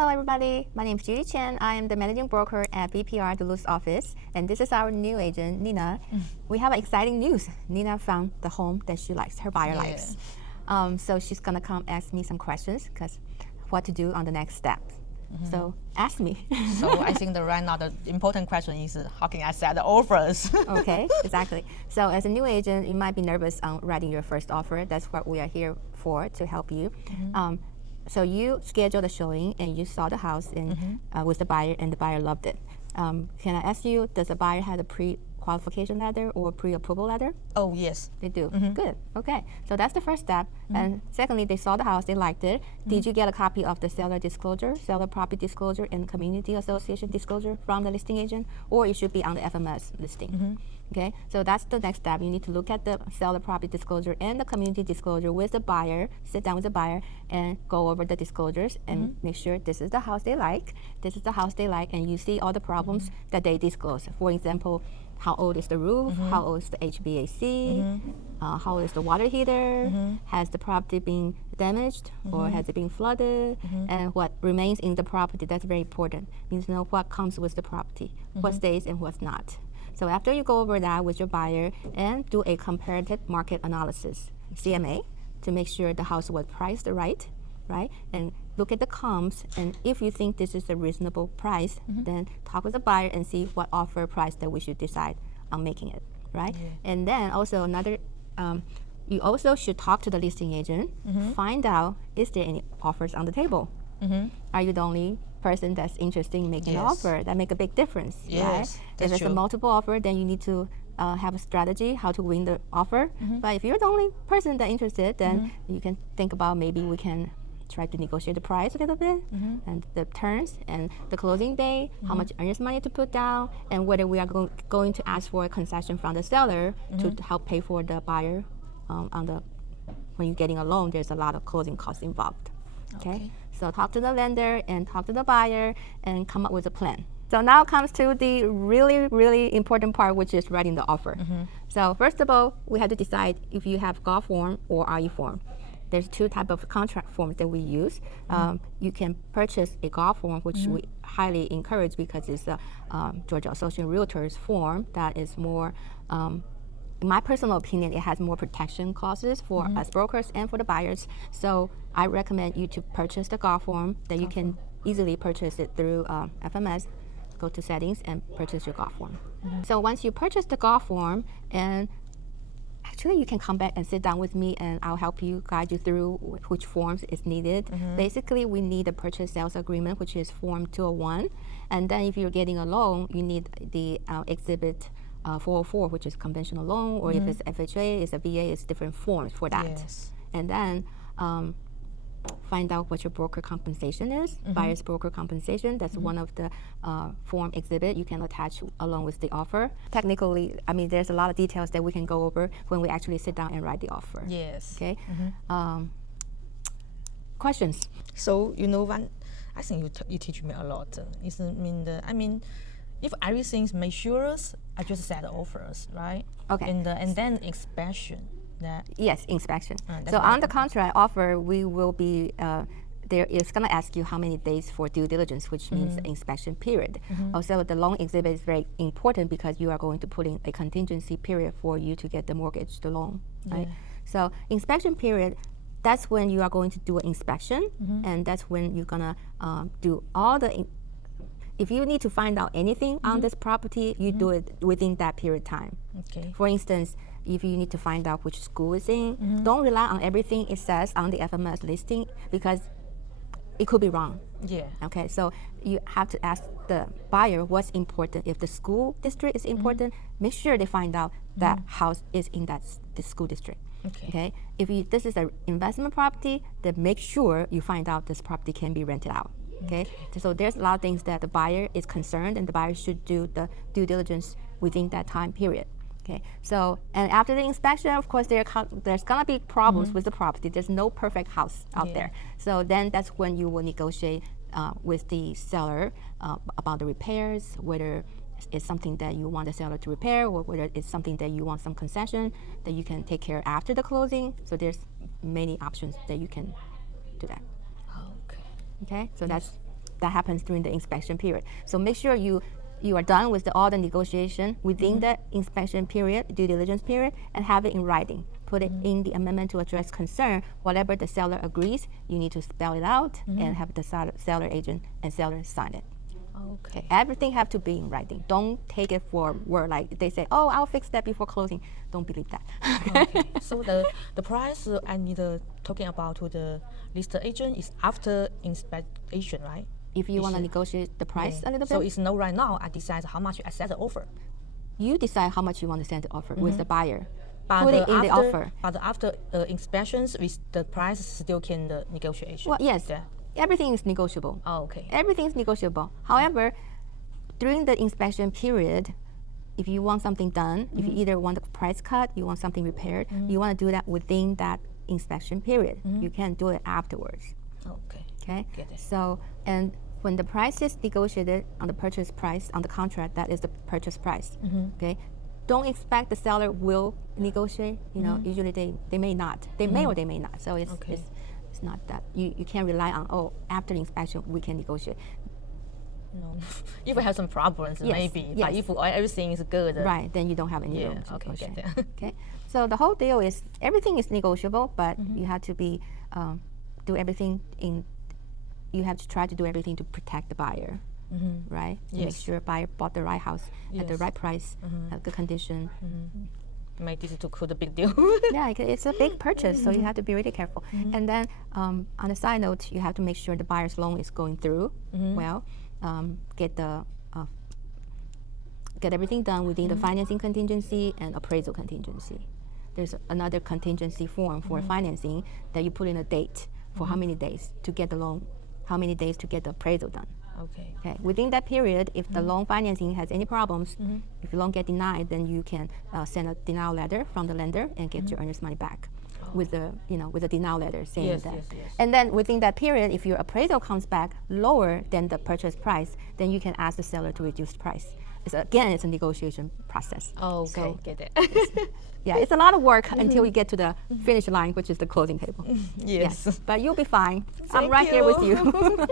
Hello everybody, my name is Judy Chen. I am the managing broker at VPR Duluth office, and this is our new agent, Nina. We have exciting news. Nina found the home that she likes, her buyer likes. So she's gonna come ask me some questions, because what to do on the next step. So ask me. So I think right now the important question is how can I set the offers? Okay, exactly. So as a new agent, you might be nervous on writing your first offer. That's what we are here for, to help you. So you scheduled a showing and you saw the house with the buyer, and the buyer loved it. Can I ask you, does the buyer have a pre-qualification letter or pre-approval letter? Oh, yes. They do. Good. Okay. So that's the first step. And secondly, they saw the house, they liked it. Did you get a copy of the seller disclosure, seller property disclosure, and community association disclosure from the listing agent? Or it should be on the FMS listing. Okay, so that's the next step. You need to look at the seller property disclosure and the community disclosure with the buyer, sit down with the buyer and go over the disclosures and make sure this is the house they like, this is the house they like, and you see all the problems that they disclose. For example, how old is the roof, how old is the HVAC, how old is the water heater, has the property been damaged or has it been flooded, and what remains in the property. That's very important. You need to know what comes with the property, what stays and what's not. So after you go over that with your buyer and do a comparative market analysis, CMA, to make sure the house was priced right, and look at the comps, and if you think this is a reasonable price, then talk with the buyer and see what offer price that we should decide on making it, right? Yeah. And then also another, you also should talk to the listing agent, find out, is there any offers on the table? Are you the only person that's interested in making an offer? That make a big difference, right? If it's a multiple offer, then you need to have a strategy how to win the offer. But if you're the only person that's interested, then you can think about maybe we can try to negotiate the price a little bit, and the terms and the closing day, how much earnest money to put down, and whether we are going to ask for a concession from the seller to help pay for the buyer when you're getting a loan. There's a lot of closing costs involved. Okay. So talk to the lender and talk to the buyer and come up with a plan. So now comes to the really, really important part, which is writing the offer. So first of all, we have to decide if you have GOF form or RE form. There's two types of contract forms that we use. You can purchase a GOF form, which we highly encourage because it's a Georgia Association of Realtors form that is more, in my personal opinion, it has more protection clauses for us brokers and for the buyers. So I recommend you to purchase the GOF form, that you can easily purchase it through FMS. Go to settings and purchase your GOF form. So once you purchase the GOF form, and actually you can come back and sit down with me and I'll help you, guide you through which forms is needed. Basically, we need a purchase sales agreement, which is form 201. And then if you're getting a loan, you need the exhibit 404, which is conventional loan, or if it's FHA, it's a VA, it's different forms for that. And then find out what your broker compensation is, buyer's broker compensation. That's one of the form exhibit you can attach along with the offer. Technically, I mean, there's a lot of details that we can go over when we actually sit down and write the offer. Okay. Questions? So I think you teach me a lot. If everything's made sure, I just set offers, right? Okay. And then inspection. Yes, inspection. So on the contract offer, we will be, there is going to ask you how many days for due diligence, which means the inspection period. Also, the loan exhibit is very important because you are going to put in a contingency period for you to get the mortgage, the loan, right? So inspection period, that's when you are going to do an inspection, and that's when you're going to do all the if you need to find out anything on this property, you do it within that period of time. For instance, if you need to find out which school it's in, don't rely on everything it says on the FMS listing because it could be wrong. Okay, so you have to ask the buyer what's important. If the school district is important, make sure they find out that house is in the school district. Okay. If this is an investment property, then make sure you find out this property can be rented out. Okay, so there's a lot of things that the buyer is concerned, and the buyer should do the due diligence within that time period. Okay, so and after the inspection, of course, there's gonna be problems with the property. There's no perfect house out there. So then that's when you will negotiate with the seller about the repairs, whether it's something that you want the seller to repair, or whether it's something that you want some concession that you can take care after the closing. So there's many options that you can do that. Okay, so that's that happens during the inspection period. So make sure you are done with all the negotiation within the inspection period, due diligence period, and have it in writing. Put it in the amendment to address concern. Whatever the seller agrees, you need to spell it out and have the seller agent and seller sign it. Okay. Everything have to be in writing. Don't take it for word. Like they say, oh, I'll fix that before closing. Don't believe that. Okay. So the price I need talking about to the list agent is after inspection, right? If you want to negotiate the price a little bit, So it's no right now. I decide how much I set the offer. you decide how much you want to send the offer with the buyer. But Put it in the after- offer. But after inspections, with the price still can the negotiation. Well, yes, Yeah. everything is negotiable. Oh, okay. Everything is negotiable. However, during the inspection period, if you want something done, if you either want the price cut, you want something repaired, you want to do that within that inspection period. You can't do it afterwards. Okay. Okay. Get it. So, and when the price is negotiated on the purchase price on the contract, that is the purchase price. Okay. Don't expect the seller will negotiate. You know, usually they may not. They may or they may not. So it's Okay. it's not that you can't rely on after the inspection we can negotiate. No. If we have some problems, Yes, maybe. yes. But if everything is good, Right, then you don't have any Yeah, room to okay, negotiate. get that. Okay, so the whole deal is everything is negotiable, but you have to be do everything in. You have to try to do everything to protect the buyer, right? To make Yes. sure buyer bought the right house at the Yes. right price, at good condition. make this to cool the big deal. Yeah, it's a big purchase, so you have to be really careful. And then on a side note, you have to make sure the buyer's loan is going through well. Get everything done within the financing contingency and appraisal contingency. There's another contingency form for financing that you put in a date for how many days to get the loan, how many days to get the appraisal done. Okay. Okay. Within that period, if the loan financing has any problems, if the loan get denied, then you can send a denial letter from the lender and get your earnest money back with the with a denial letter saying Yes, that. yes, yes. And then within that period, if your appraisal comes back lower than the purchase price, then you can ask the seller to reduce the price. It's a negotiation process. Oh, okay. So, Get it. yeah, it's a lot of work until we get to the finish line, which is the closing table. Yes. But you'll be fine. I'm Thank right here with you. you.